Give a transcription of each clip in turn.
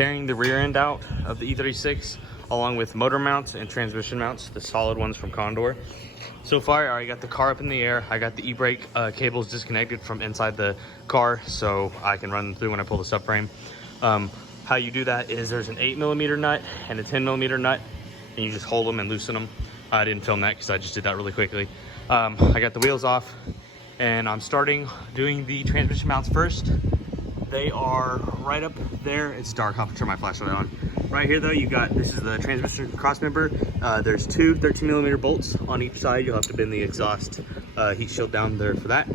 Tearing the rear end out of the E36 along with motor mounts and transmission mounts, the solid ones from Condor. So far, I already got the car up in the air. I got the e-brake cables disconnected from inside the car so I can run them through when I pull the subframe. How you do that is there's an 8mm nut and a 10mm nut, and you just hold them and loosen them. I didn't film that because I just did that really quickly. I got the wheels off, and I'm starting doing the transmission mounts first. They are right up there. It's dark, I'll have to turn my flashlight on. Right here though, you got, this is the transmission crossmember. There's two 13mm bolts on each side. You'll have to bend the exhaust heat shield down there for that.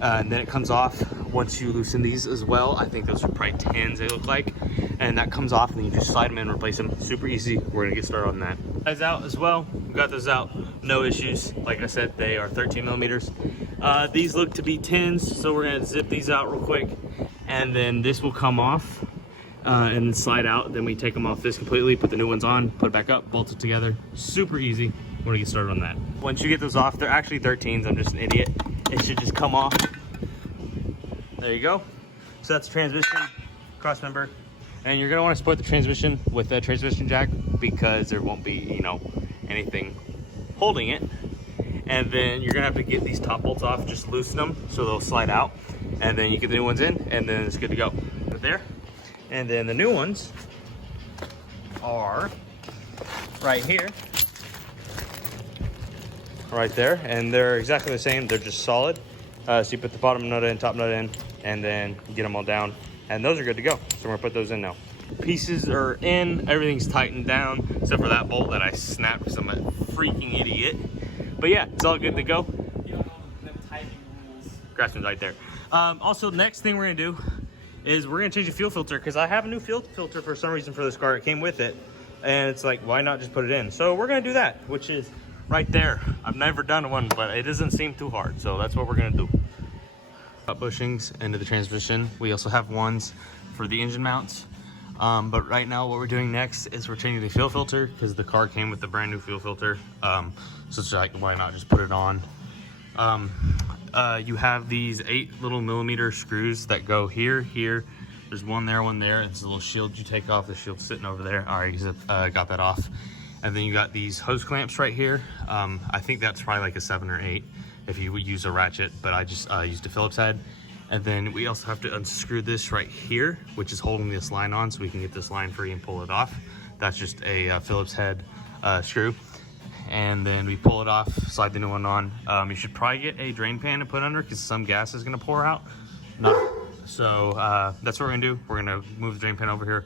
And then it comes off once you loosen these as well. I think those are probably 10s they look like. And that comes off and then you just slide them in and replace them. Super easy. We're gonna get started on that. Guys out as well. We got those out, no issues. Like I said, they are 13mm. These look to be 10s, so we're gonna zip these out real quick. And then this will come off and then slide out. Then we take them off this completely, put the new ones on, put it back up, bolt it together. Super easy. We're gonna get started on that. Once you get those off, they're actually 13s, I'm just an idiot. It should just come off. There you go. So that's transmission, crossmember. And you're gonna wanna support the transmission with a transmission jack because there won't be, you know, anything holding it. And then you're gonna have to get these top bolts off, just loosen them so they'll slide out. And then you get the new ones in, and then it's good to go. Right there. And then the new ones are right here, right there, and they're exactly the same. They're just solid. So you put the bottom nut in, top nut in, and then get them all down, and those are good to go. So we're gonna put those in now. Pieces are in, everything's tightened down, except for that bolt that I snapped because I'm a freaking idiot. But yeah, it's all good to go. You don't know the timing rules. Grassman's right there. Also, next thing we're gonna do is we're gonna change the fuel filter because I have a new fuel filter for some reason for this car. It came with it, and it's like, why not just put it in? So we're gonna do that, which is right there. I've never done one, but it doesn't seem too hard, so that's what we're gonna do. Bushings into the transmission. We also have ones for the engine mounts. But right now what we're doing next is we're changing the fuel filter because the car came with a brand new fuel filter. So it's like, why not just put it on? You have these 8mm screws that go here, here. There's one there. It's a little shield you take off. The shield's sitting over there. All right, got that off. And then you got these hose clamps right here. I think that's probably like a 7 or 8 if you would use a ratchet, but I just used a Phillips head. And then we also have to unscrew this right here, which is holding this line on so we can get this line free and pull it off. That's just a Phillips head screw. And then we pull it off, slide the new one on. You should probably get a drain pan to put under because some gas is gonna pour out. So that's what we're gonna do. We're gonna move the drain pan over here,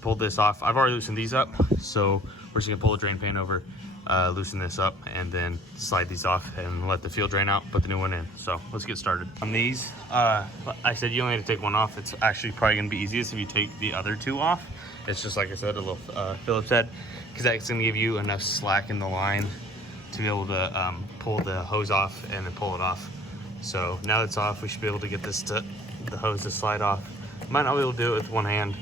pull this off. I've already loosened these up, so we're just gonna pull the drain pan over, loosen this up, and then slide these off and let the fuel drain out, put the new one in. So let's get started. On these, I said you only have to take one off. It's actually probably gonna be easiest if you take the other two off. It's just, like I said, a little Phillips head, because that's gonna give you enough slack in the line to be able to pull the hose off and then pull it off. So now it's off, we should be able to get the hose to slide off. Might not be able to do it with one hand,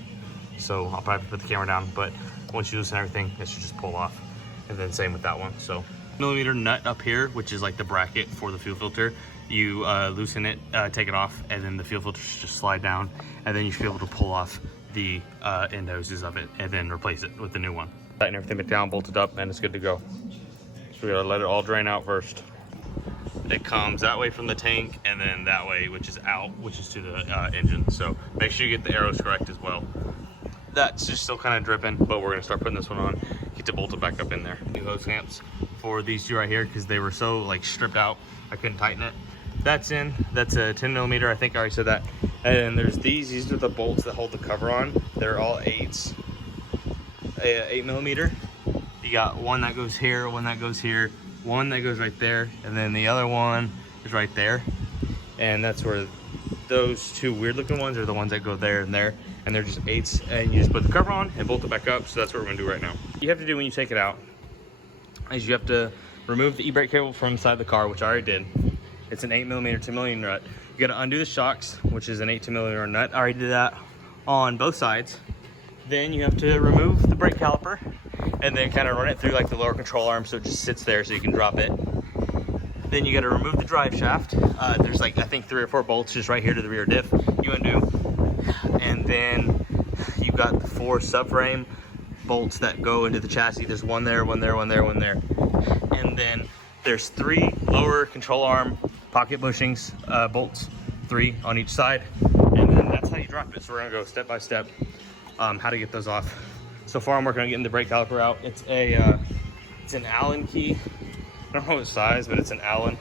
so I'll probably put the camera down, but once you loosen everything, it should just pull off. And then same with that one. So millimeter nut up here, which is like the bracket for the fuel filter. You loosen it, take it off, and then the fuel filter should just slide down, and then you should be able to pull off the end hoses of it and then replace it with the new one. Tighten everything back down, bolt it up, and it's good to go. So we gotta let it all drain out first. It comes that way from the tank, and then that way, which is out, which is to the engine. So make sure you get the arrows correct as well. That's just still kind of dripping, but we're gonna start putting this one on, get the bolted back up in there. New hose clamps for these two right here because they were so like stripped out, I couldn't tighten it. That's in, that's a 10mm, I think I already said that. And there's these are the bolts that hold the cover on. They're all 8s, 8mm. You got one that goes here, one that goes here, one that goes right there, and then the other one is right there. And that's where those two weird looking ones are the ones that go there and there. And they're just 8s, and you just put the cover on and bolt it back up. So that's what we're gonna do right now. You have to do when you take it out is you have to remove the e-brake cable from inside the car, which I already did. It's an 8mm, 10mm nut. You gotta undo the shocks, which is an 8-10mm nut. I already did that on both sides. Then you have to remove the brake caliper and then kind of run it through like the lower control arm so it just sits there so you can drop it. Then you gotta remove the drive shaft. There's like, I think 3 or 4 bolts just right here to the rear diff you undo. And then you you've got the 4 subframe bolts that go into the chassis. There's one there, one there, one there, one there. And then there's 3 lower control arm pocket bushings, bolts, 3 on each side. And then that's how you drop it. So we're gonna go step by step, how to get those off. So far I'm working on getting the brake caliper out. It's an Allen key. I don't know what size, but it's an Allen.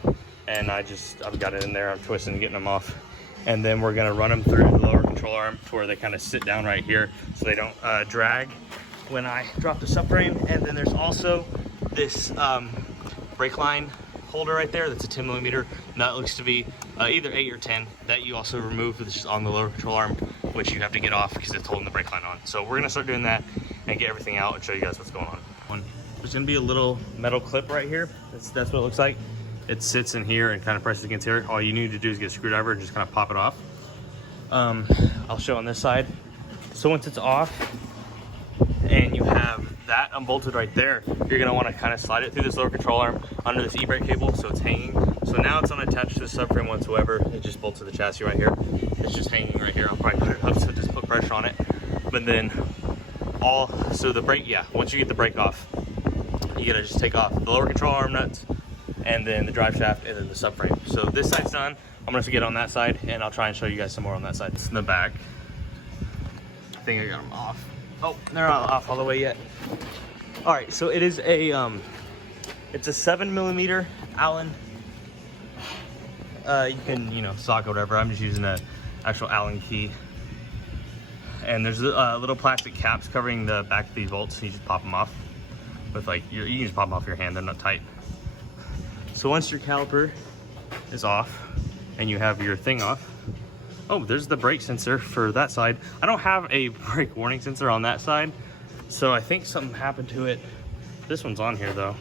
And I've got it in there. I'm twisting and getting them off. And then we're gonna run them through the lower control arm to where they kind of sit down right here so they don't drag when I drop the subframe. And then there's also this brake line holder right there. That's a 10mm. And that looks to be either 8 or 10 that you also remove on the lower control arm, which you have to get off because it's holding the brake line on. So we're gonna start doing that and get everything out and show you guys what's going on. There's gonna be a little metal clip right here. That's what it looks like. It sits in here and kind of presses against here. All you need to do is get a screwdriver and just kind of pop it off. I'll show on this side. So once it's off and you have that unbolted right there, you're gonna wanna kind of slide it through this lower control arm under this e-brake cable so it's hanging. So now it's unattached to the subframe whatsoever. It just bolts to the chassis right here. It's just hanging right here. I'll probably put it up so just put pressure on it. But then so the brake, once you get the brake off, you gotta just take off the lower control arm nuts and then the drive shaft and then the subframe. So this side's done. I'm gonna get on that side and I'll try and show you guys some more on that side. It's in the back. I think I got them off. Oh, they're not off all the way yet. All right, so it is it's a 7mm Allen. You can, socket whatever. I'm just using an actual Allen key. And there's little plastic caps covering the back of these bolts. So you just pop them off with you can just pop them off your hand. They're not tight. So once your caliper is off and you have your thing off, oh, there's the brake sensor for that side. I don't have a brake warning sensor on that side, so I think something happened to it. This one's on here though.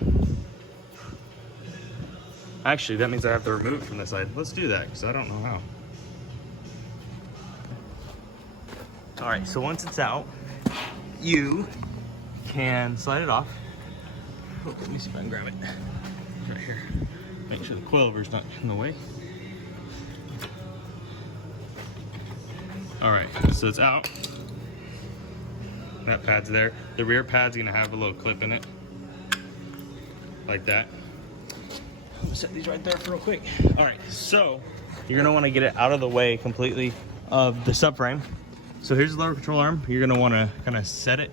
Actually, that means I have to remove it from this side. Let's do that, because I don't know how. All right, so once it's out, you can slide it off. Oh, let me see if I can grab it. It's right here. Make sure the coilover's not in the way. All right, so it's out. That pad's there. The rear pad's gonna have a little clip in it, like that. I'm gonna set these right there for real quick. All right, so you're gonna wanna get it out of the way completely of the subframe. So here's the lower control arm. You're gonna wanna kind of set it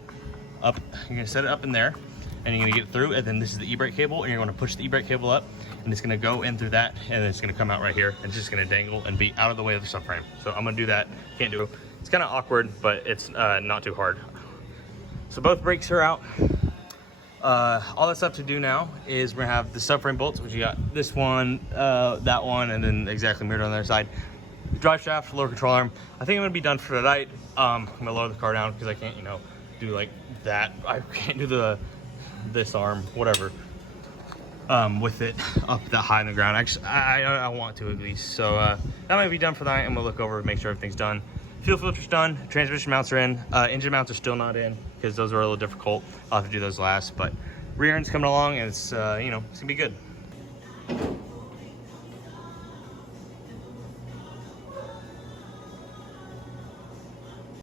up. You're gonna set it up in there and you're gonna get it through, and then this is the e-brake cable, and you're gonna push the e-brake cable up and it's gonna go in through that, and it's gonna come out right here and it's just gonna dangle and be out of the way of the subframe. So I'm gonna do that. Can't do it. It's kind of awkward, but it's not too hard. So both brakes are out. All that's left to do now is we're gonna have the subframe bolts, which you got this one, that one, and then exactly mirrored on the other side. The drive shaft, lower control arm. I think I'm gonna be done for tonight. I'm gonna lower the car down because I can't, do like that. I can't do this arm, whatever, with it up that high in the ground. Actually, I want to at least. So that might be done for the night. I'm gonna look over and make sure everything's done. Fuel filter's done. Transmission mounts are in. Engine mounts are still not in because those are a little difficult. I'll have to do those last. But rear end's coming along, and it's it's gonna be good.